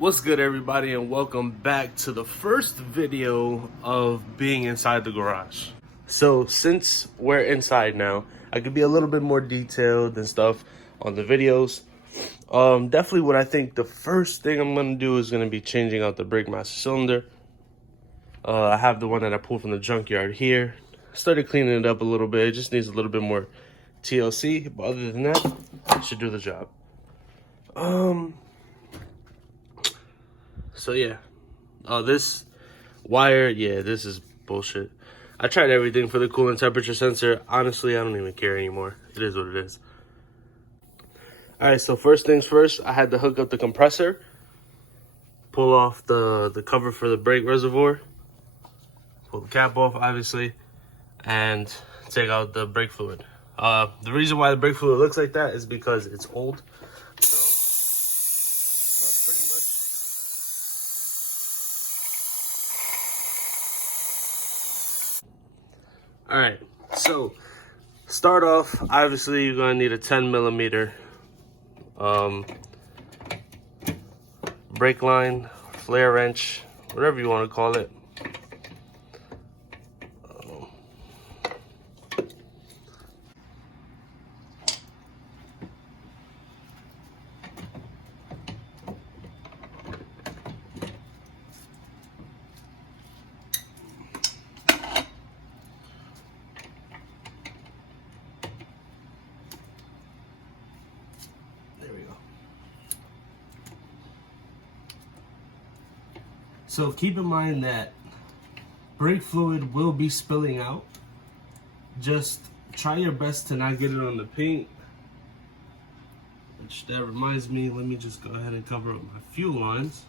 What's good, everybody, and welcome back to the first video of being inside the garage. So since we're inside now, I could be a little bit more detailed and stuff on the videos. Definitely what I think the first thing I'm gonna do is gonna be changing out the brake master cylinder. I have the one that I pulled from the junkyard here. Started cleaning it up a little bit. It just needs a little bit more TLC, but other than that, it should do the job. So yeah, this wire, yeah, this is bullshit. I tried everything for the coolant temperature sensor. Honestly, I don't even care anymore. It is what it is. All right, so first things first, I had to hook up the compressor, pull off the cover for the brake reservoir, pull the cap off, obviously, and take out the brake fluid. The reason why the brake fluid looks like that is because it's old. So, pretty much. All right, so start off, obviously you're gonna need a 10 millimeter brake line, flare wrench, whatever you want to call it. There we go. So keep in mind that brake fluid will be spilling out. Just try your best to not get it on the paint. Which that reminds me, let me just go ahead and cover up my fuel lines.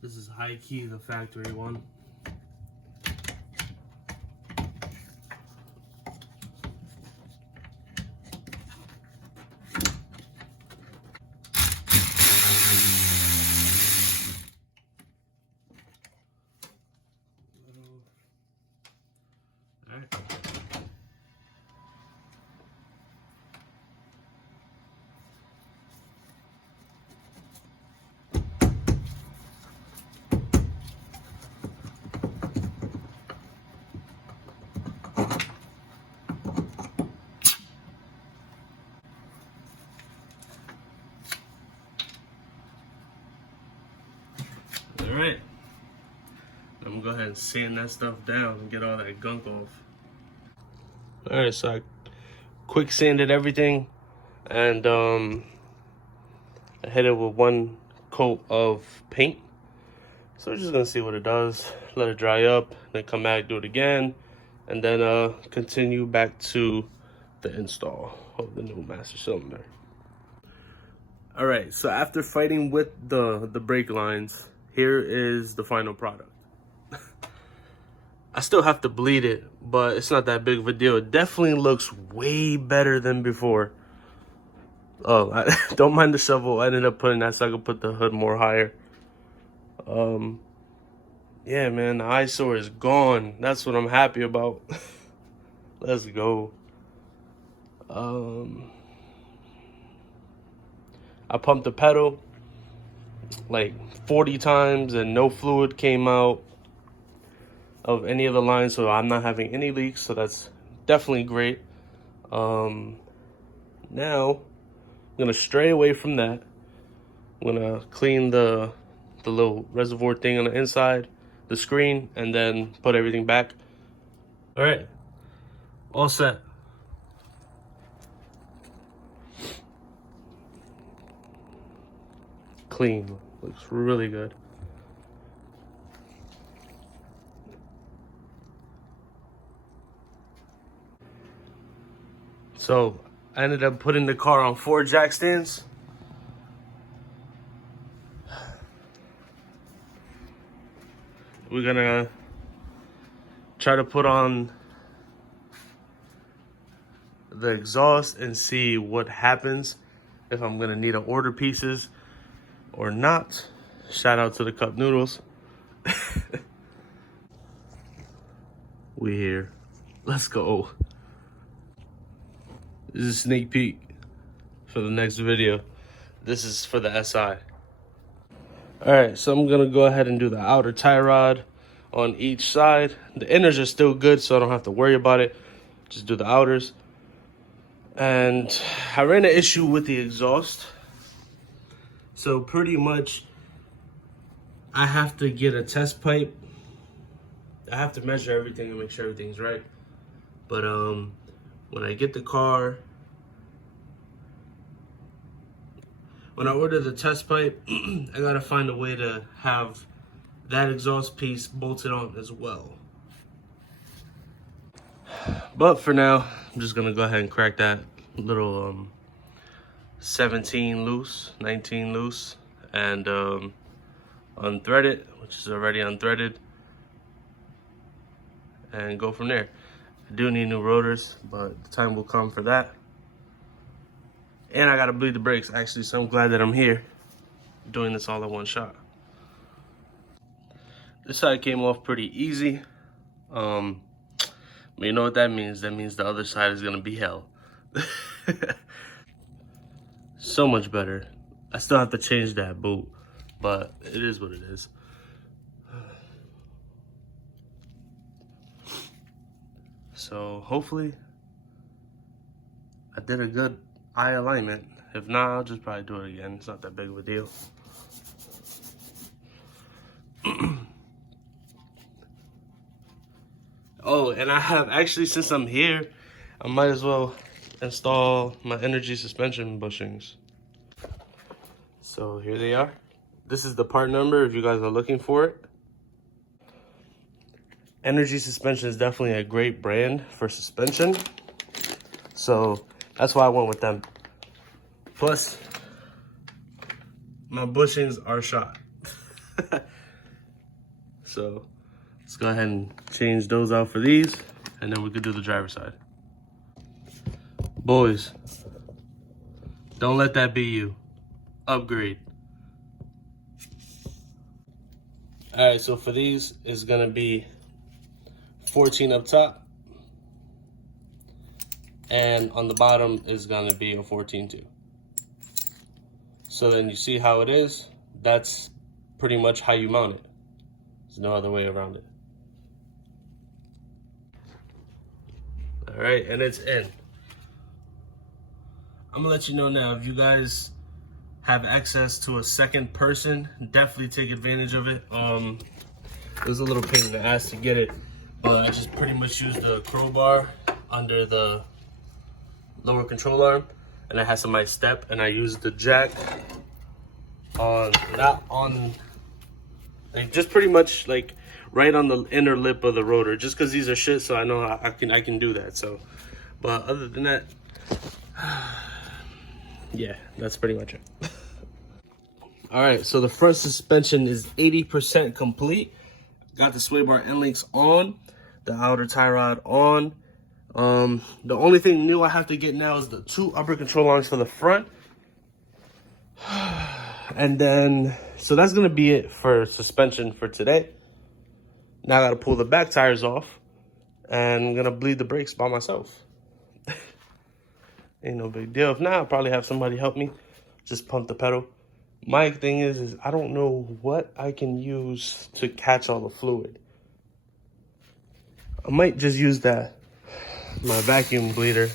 This is high key the factory one. Alright, I'm gonna go ahead and sand that stuff down and get all that gunk off. Alright, so I quick sanded everything and I hit it with one coat of paint. So we're just gonna see what it does, let it dry up, then come back, do it again, and then continue back to the install of the new master cylinder. Alright, so after fighting with the brake lines, here is the final product. I still have to bleed it, but it's not that big of a deal. It definitely looks way better than before. Oh, I don't mind the shovel. I ended up putting that so I could put the hood more higher. Yeah, man, the eyesore is gone. That's what I'm happy about. Let's go. I pumped the pedal like 40 times and no fluid came out of any of the lines, so I'm not having any leaks, so that's definitely great. Now I'm gonna stray away from that. I'm gonna clean the little reservoir thing on the inside, the screen, and then put everything back. All right, all set. Clean, looks really good. So I ended up putting the car on 4 jack stands. We're gonna try to put on the exhaust and see what happens. if I'm gonna need to order pieces or not. Shout out to the cup noodles. We here. Let's go. This is a sneak peek for the next video. This is for the SI. All right, so I'm gonna go ahead and do the outer tie rod on each side. The inners are still good, so I don't have to worry about it. Just do the outers. And I ran an issue with the exhaust. So pretty much I have to get a test pipe. I have to measure everything and make sure everything's right. But when I get the car, when I order the test pipe, I gotta find a way to have that exhaust piece bolted on as well. But for now, I'm just gonna go ahead and crack that little 17 loose, 19 loose, and unthread it, which is already unthreaded, and go from there. I do need new rotors, but the time will come for that. And I gotta bleed the brakes, actually, so I'm glad that I'm here doing this all in one shot. This side came off pretty easy. But you know what that means? That means the other side is gonna be hell. So much better. I still have to change that boot, but it is what it is. So hopefully I did a good eye alignment. If not, I'll just probably do it again. It's not that big of a deal. Oh, and I have actually, since I'm here, I might as well install my energy suspension bushings. So here they are. This is the part number if you guys are looking for it. Energy Suspension is definitely a great brand for suspension. So that's why I went with them. Plus, my bushings are shot. So let's go ahead and change those out for these, and then we could do the driver's side. Boys, don't let that be you. Upgrade. All right, so for these, it's gonna be 14 up top, and on the bottom is gonna be a 14 too. So then you see how it is. That's pretty much how you mount it. There's no other way around it. All right, and it's in. I'm gonna let you know now, if you guys have access to a second person, definitely take advantage of it. It was a little pain in the ass to get it, but I just pretty much used the crowbar under the lower control arm, and I had somebody step, and I used the jack on, not on, like just pretty much like right on the inner lip of the rotor, just because these are shit, so I know I can do that. So, but other than that, yeah, that's pretty much it. All right, so the front suspension is 80% complete. Got the sway bar end links on, the outer tie rod on. The only thing new I have to get now is the 2 upper control arms for the front. And then, so that's gonna be it for suspension for today. Now I gotta pull the back tires off, and I'm gonna bleed the brakes by myself. Ain't no big deal. If not, I'll probably have somebody help me. Just pump the pedal. My thing is I don't know what I can use to catch all the fluid. I might just use my vacuum bleeder,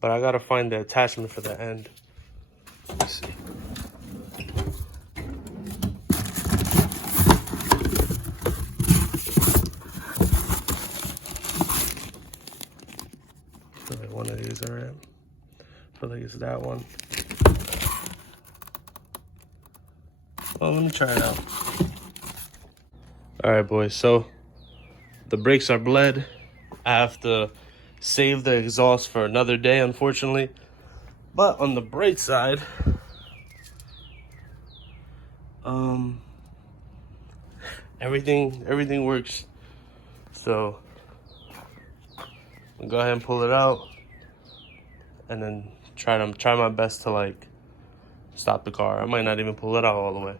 but I gotta find the attachment for the end. Let's see. I feel like one of these are in. I feel like it's that one. Well, let me try it out. All right, boys, so the brakes are bled. I have to save the exhaust for another day, unfortunately. But on the brake side, everything works. So I'll go ahead and pull it out, and then try my best to like stop the car. I might not even pull it out all the way.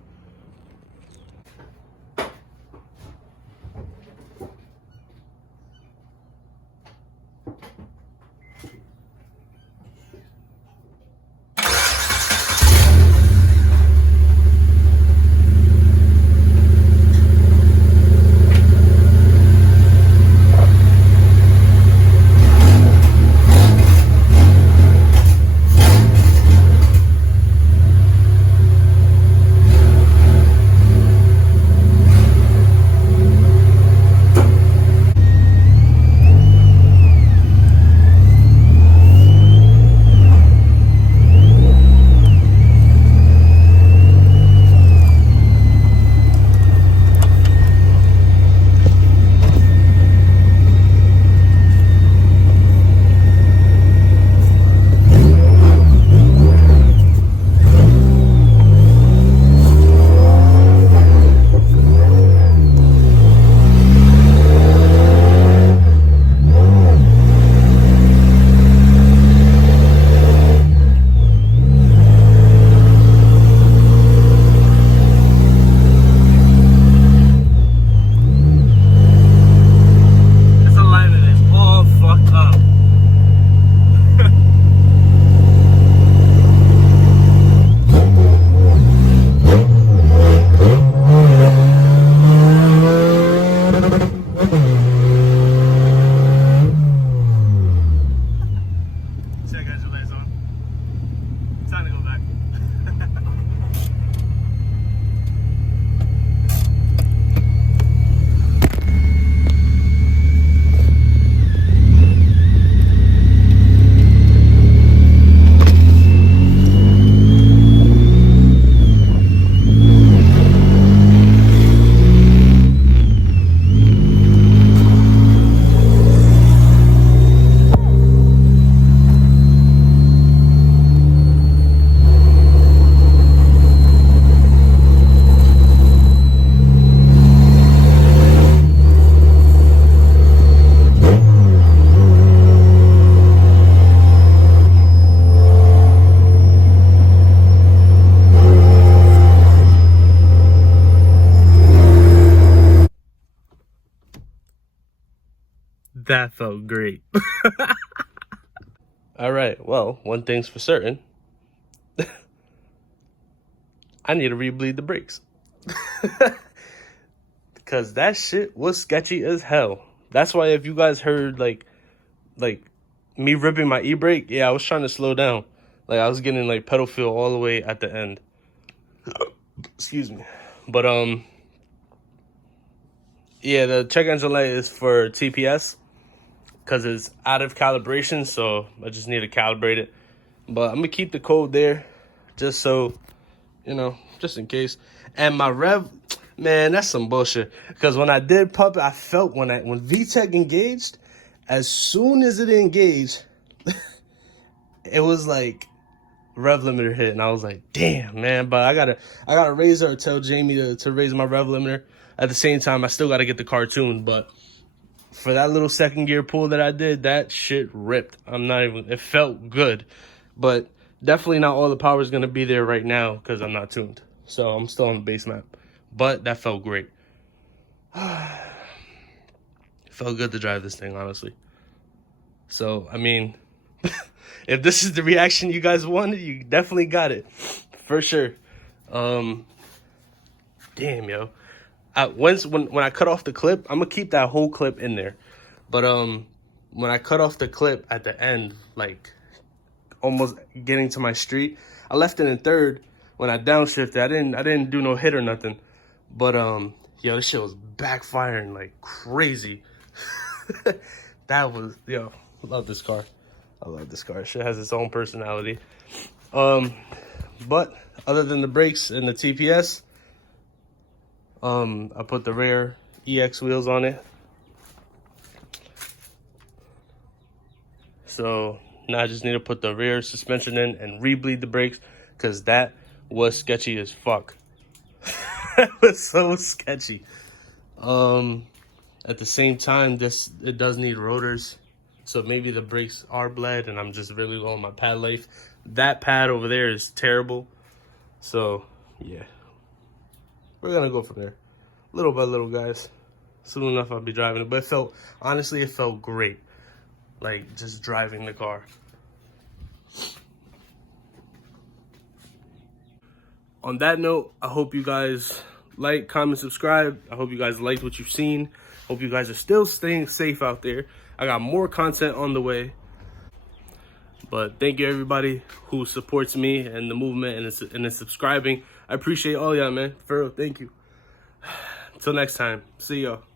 That felt great. All right, well, one thing's for certain. I need to re-bleed the brakes. Because that shit was sketchy as hell. That's why if you guys heard, like me ripping my e-brake, yeah, I was trying to slow down. Like, I was getting, like, pedal feel all the way at the end. Excuse me. But, yeah, the check engine light is for TPS. Because it's out of calibration, so I just need to calibrate it. But I'm going to keep the code there just so, you know, just in case. And my rev, man, that's some bullshit. Because when I did pump it, I felt when VTEC engaged, as soon as it engaged, it was like rev limiter hit. And I was like, damn, man. But I gotta raise her or tell Jamie to raise my rev limiter. At the same time, I still got to get the car tuned. But for that little second gear pull that I did, that shit ripped. It felt good. But definitely not all the power is going to be there right now because I'm not tuned. So I'm still on the base map. But that felt great. It felt good to drive this thing, honestly. So, I mean, if this is the reaction you guys wanted, you definitely got it. For sure. Damn, yo. When I cut off the clip, I'm gonna keep that whole clip in there. But when I cut off the clip at the end, like almost getting to my street, I left it in third. When I downshifted, I didn't do no hit or nothing. But yo, this shit was backfiring like crazy. That was, yo, I love this car. I love this car. Shit has its own personality. But other than the brakes and the TPS, I put the rear EX wheels on it. So now I just need to put the rear suspension in and re-bleed the brakes because that was sketchy as fuck. That was so sketchy. At the same time, it does need rotors. So maybe the brakes are bled and I'm just really low on my pad life. That pad over there is terrible. So, yeah. We're going to go from there. Little by little, guys. Soon enough, I'll be driving it. But honestly, it felt great. Like, just driving the car. On that note, I hope you guys like, comment, subscribe. I hope you guys liked what you've seen. Hope you guys are still staying safe out there. I got more content on the way. But thank you, everybody who supports me and the movement and is subscribing. I appreciate all y'all, man. For real, thank you. Until next time. See y'all.